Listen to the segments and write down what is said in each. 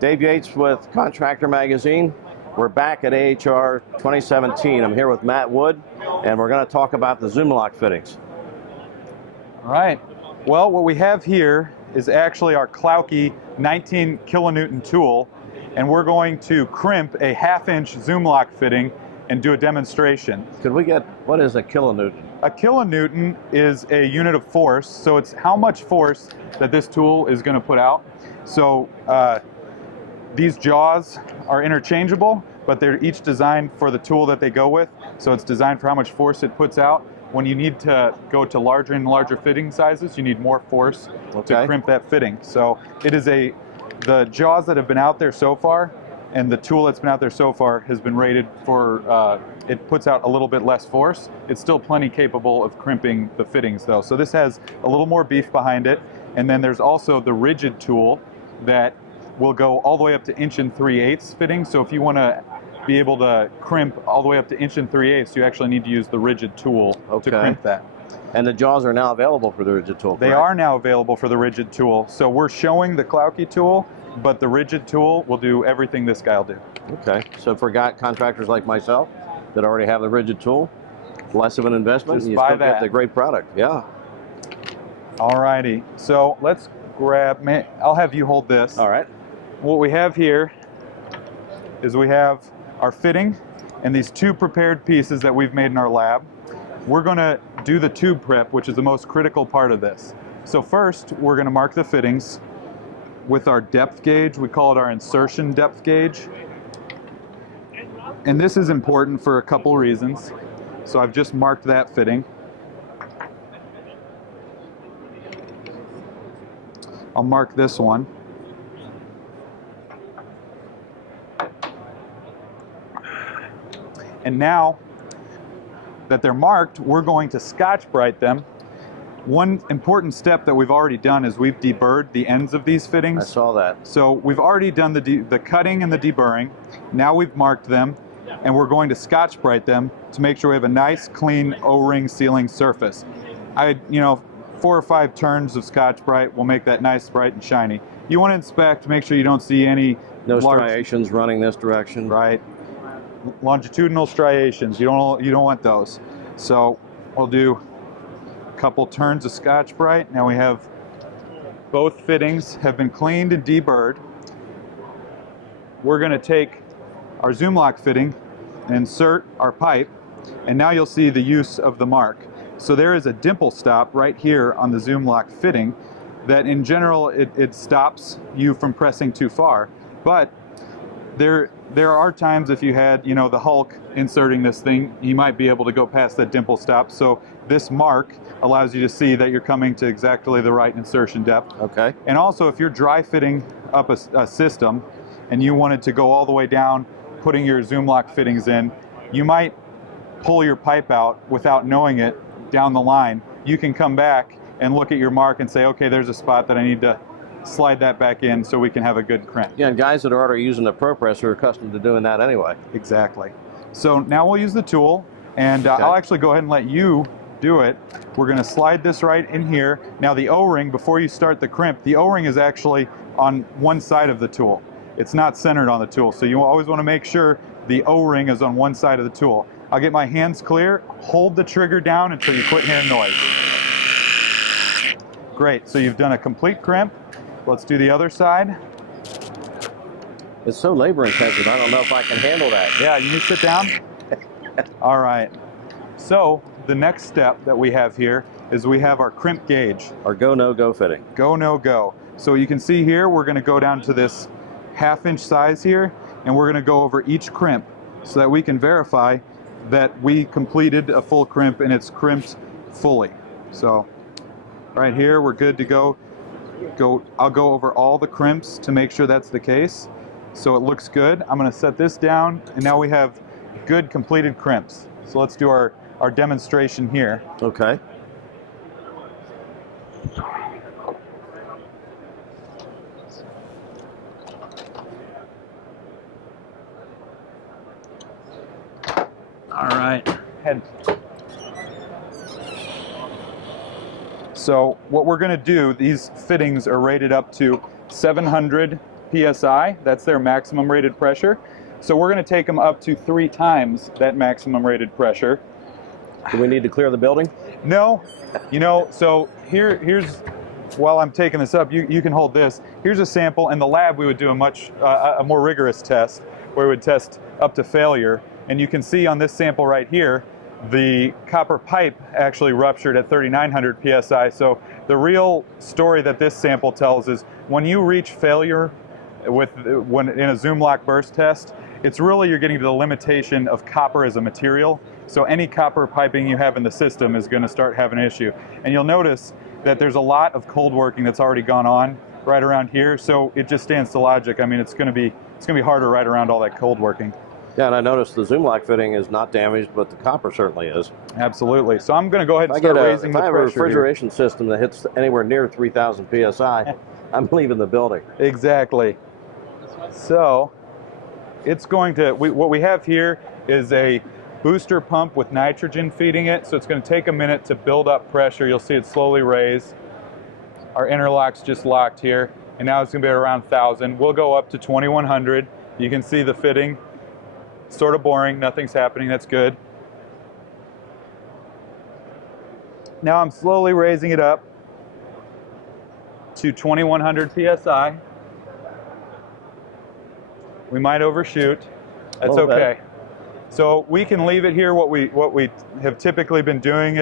Dave Yates with Contractor Magazine. We're back at AHR 2017. I'm here with Matt Wood, and we're going to talk about the Zoomlock fittings. All right. Well, what we have here is actually our Klauke 19 kilonewton tool, and we're going to crimp a 1/2-inch Zoomlock fitting and do a demonstration. Could we get, what is a kilonewton? A kilonewton is a unit of force, so it's how much force that this tool is going to put out. So these jaws are interchangeable, but they're each designed for the tool that they go with. So it's designed for how much force it puts out. When you need to go to larger and larger fitting sizes, you need more force to crimp that fitting. So it is the jaws that have been out there so far and the tool that's been out there so far has been rated for, it puts out a little bit less force. It's still plenty capable of crimping the fittings though. So this has a little more beef behind it. And then there's also the rigid tool that will go all the way up to 1 3/8 fitting. So if you want to be able to crimp all the way up to 1 3/8, you actually need to use the rigid tool to crimp that. And the jaws are now available for the rigid tool, correct? They are now available for the rigid tool. So we're showing the Klauke tool, but the rigid tool will do everything this guy will do. Okay, so for contractors like myself that already have the rigid tool, less of an investment, Just and you buy still that. get the great product. Yeah. Alrighty, so let's grab, I'll have you hold this. All right. What we have here is we have our fitting and these two prepared pieces that we've made in our lab. We're going to do the tube prep, which is the most critical part of this. So first, we're going to mark the fittings with our depth gauge. We call it our insertion depth gauge. And this is important for a couple reasons. So I've just marked that fitting. I'll mark this one. And now that they're marked, we're going to Scotch-Brite them. One important step that we've already done is we've deburred the ends of these fittings. I saw that. So we've already done the cutting and the deburring. Now we've marked them, and we're going to Scotch-Brite them to make sure we have a nice, clean O-ring sealing surface. 4 or 5 turns of Scotch-Brite will make that nice, bright, and shiny. You want to inspect, make sure you don't see any No striations running this direction. Right. Longitudinal striations, you don't want those. So we'll do a couple turns of Scotch-Brite. Now we have both fittings have been cleaned and deburred. We're going to take our Zoomlock fitting and insert our pipe, and now you'll see the use of the mark. So there is a dimple stop right here on the Zoomlock fitting that in general it stops you from pressing too far, but there are times if you had, the Hulk inserting this thing, you might be able to go past that dimple stop. So this mark allows you to see that you're coming to exactly the right insertion depth. Okay. And also if you're dry fitting up a system and you wanted to go all the way down, putting your Zoomlock fittings in, you might pull your pipe out without knowing it down the line. You can come back and look at your mark and say, okay, there's a spot that I need to slide that back in so we can have a good crimp. Yeah, and guys that are already using the ProPress are accustomed to doing that anyway. Exactly. So now we'll use the tool, and I'll actually go ahead and let you do it. We're going to slide this right in here. Now the O-ring, before you start the crimp, the O-ring is actually on one side of the tool. It's not centered on the tool, so you always want to make sure the O-ring is on one side of the tool. I'll get my hands clear, hold the trigger down until you quit hearing noise. Great, so you've done a complete crimp. Let's do the other side. It's so labor intensive, I don't know if I can handle that. Yeah, you need to sit down. All right. So the next step that we have here is we have our crimp gauge. Our go, no go fitting. Go, no go. So you can see here, we're going to go down to this 1/2-inch size here, and we're going to go over each crimp so that we can verify that we completed a full crimp and it's crimped fully. So right here, we're good to go. I'll go over all the crimps to make sure that's the case. So it looks good. I'm going to set this down, and now we have good completed crimps. So let's do our demonstration here. Okay. All right. So what we're going to do, these fittings are rated up to 700 PSI. That's their maximum rated pressure. So we're going to take them up to 3 times that maximum rated pressure. Do we need to clear the building? No, you know, so here's, while I'm taking this up, you can hold this. Here's a sample. In the lab, we would do a more rigorous test where we would test up to failure. And you can see on this sample right here, the copper pipe actually ruptured at 3,900 PSI. So the real story that this sample tells is when you reach failure in a Zoomlock burst test, it's really you're getting to the limitation of copper as a material. So any copper piping you have in the system is going to start having an issue. And you'll notice that there's a lot of cold working that's already gone on right around here. So it just stands to logic. I mean, it's going to be harder right around all that cold working. Yeah, and I noticed the Zoomlock fitting is not damaged, but the copper certainly is. Absolutely. So I'm going to go ahead and start raising the pressure. If I have a refrigeration system that hits anywhere near 3,000 PSI, I'm leaving the building. Exactly. So it's going to, what we have here is a booster pump with nitrogen feeding it. So it's going to take a minute to build up pressure. You'll see it slowly raise. Our interlock's just locked here. And now it's going to be around 1,000. We'll go up to 2,100. You can see the fitting. Sort of boring, nothing's happening, that's good. Now I'm slowly raising it up to 2,100 PSI. We might overshoot, that's okay. So we can leave it here. What we have typically been doing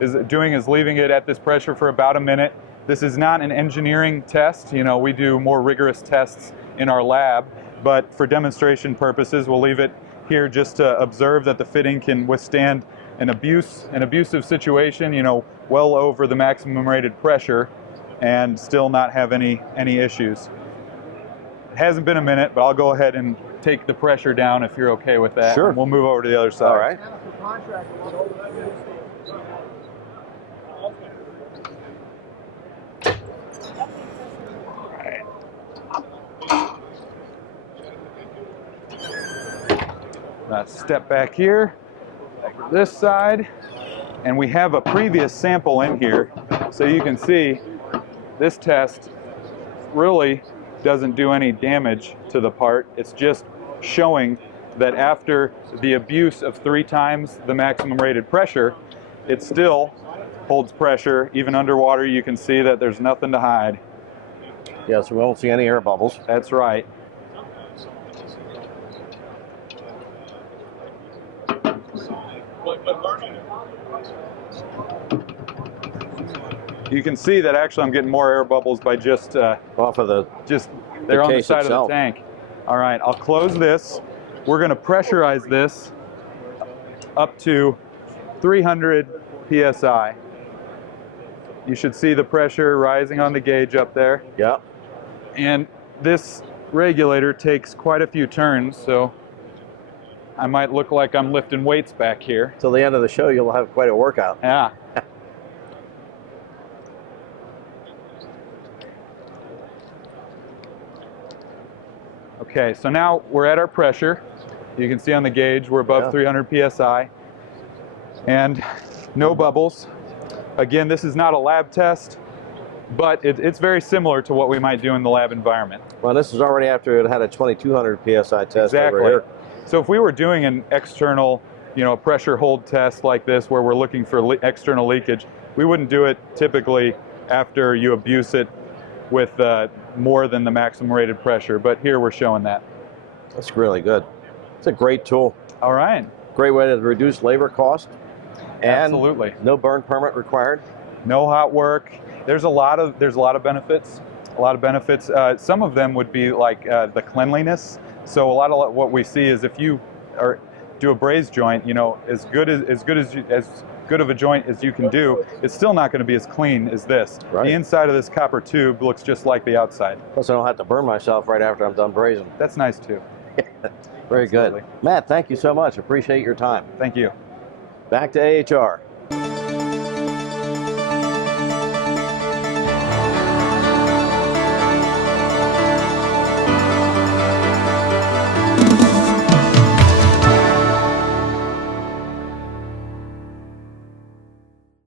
is leaving it at this pressure for about a minute. This is not an engineering test, you know, we do more rigorous tests in our lab, but for demonstration purposes, we'll leave it here just to observe that the fitting can withstand an abusive situation, you know, well over the maximum rated pressure and still not have any issues. It hasn't been a minute, but I'll go ahead and take the pressure down if you're okay with that. Sure. And we'll move over to the other side. All right. Step back here, back to this side, and we have a previous sample in here, so you can see this test really doesn't do any damage to the part. It's just showing that after the abuse of 3 times the maximum rated pressure, it still holds pressure. Even underwater, you can see that there's nothing to hide. Yes, we won't see any air bubbles. That's right. You can see that actually I'm getting more air bubbles by just off of they're on the side itself. of the tank. All right, I'll close this. We're going to pressurize this up to 300 PSI. You should see the pressure rising on the gauge up there. Yep. And this regulator takes quite a few turns, so I might look like I'm lifting weights back here. Till the end of the show, you'll have quite a workout. Yeah. Okay, so now we're at our pressure. You can see on the gauge we're above 300 PSI. And no bubbles. Again, this is not a lab test, but it's very similar to what we might do in the lab environment. Well, this is already after it had a 2,200 PSI test Exactly. over here. So if we were doing an external, you know, pressure hold test like this where we're looking for external leakage, we wouldn't do it typically after you abuse it with more than the maximum rated pressure, but here we're showing that. That's really good. It's a great tool. All right. Great way to reduce labor cost. And absolutely. No burn permit required. No hot work. There's a lot of benefits. Some of them would be like the cleanliness. So a lot of what we see is if you do a braze joint, you know, as good of a joint as you can do, it's still not going to be as clean as this. Right. The inside of this copper tube looks just like the outside. Plus I don't have to burn myself right after I'm done brazing. That's nice too. Very Absolutely. good. Matt, thank you so much. Appreciate your time. Thank you. Back to AHR.